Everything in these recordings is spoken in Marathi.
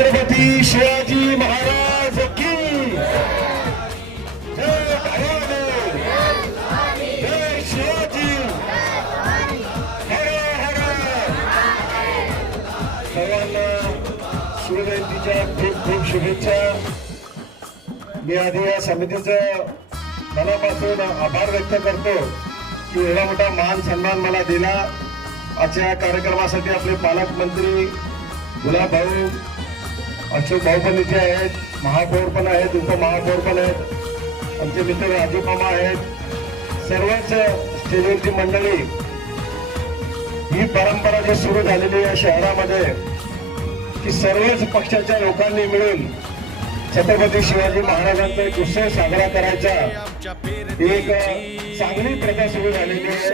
छत्रपती शिवाजी महाराज की जय. भवानी जय. शिवाजी हर हर. सर्वांना शिवजयंतीच्या खूप खूप शुभेच्छा. मी आधी या समितीचं मनापासून आभार व्यक्त करतो की एवढा मोठा मान सन्मान मला दिला. आजच्या कार्यक्रमासाठी आपले पालकमंत्री गुलाब भाऊ, अशोक भाऊ पण इथे आहेत, महापौर पण आहेत, उपमहापौर पण आहेत, आमचे मित्र राजू मामा आहेत, सर्वच स्टेजवरची मंडळी. ही परंपरा जी सुरू झालेली या शहरामध्ये की सर्वच पक्षाच्या लोकांनी मिळून छत्रपती शिवाजी महाराजांचा एक उत्सव साजरा करायचा, एक चांगली प्रथा सुरू झालेली आहे.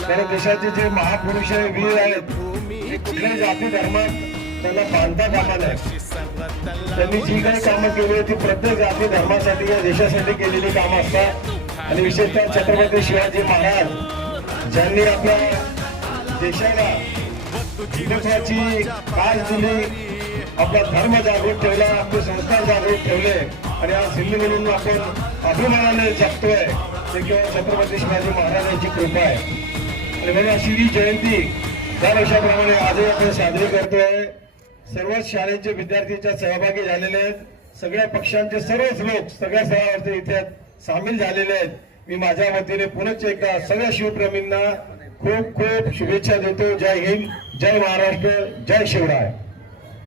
तर देशाचे जे महापुरुष वीर आहेत ते कुठल्याही जाती धर्मात त्यांना बांधता कामा नये. त्यांनी जी काही कामं केली आहेत ती प्रत्येक जाती धर्मासाठी या देशासाठी केलेली कामं असतात. आणि विशेषतः छत्रपती शिवाजी महाराज ज्यांनी आपल्या देशाला हिंदुत्वाची कास दिली, आपला धर्म जागृत ठेवला, आपले संस्कार जागृत ठेवले आणि आज हिंदू म्हणून आपण अभिमानाने जगतोय ते केवळ छत्रपती शिवाजी महाराजांची कृपा आहे. आणि म्हणून अशी ही जयंती त्या वर्षाप्रमाणे आजही आपण साजरी करतोय. सर्वच शाळेचे विद्यार्थीच्या सहभागी झालेले आहेत, सगळ्या पक्षांचे सर्वच लोक सगळ्या स्तरावरती इथे सामील झालेले आहेत. मी माझ्या वतीने पुनश्च एकदा सगळ्या शिवप्रेमींना खूप खूप शुभेच्छा देतो. जय हिंद, जय महाराष्ट्र, जय शिवराय.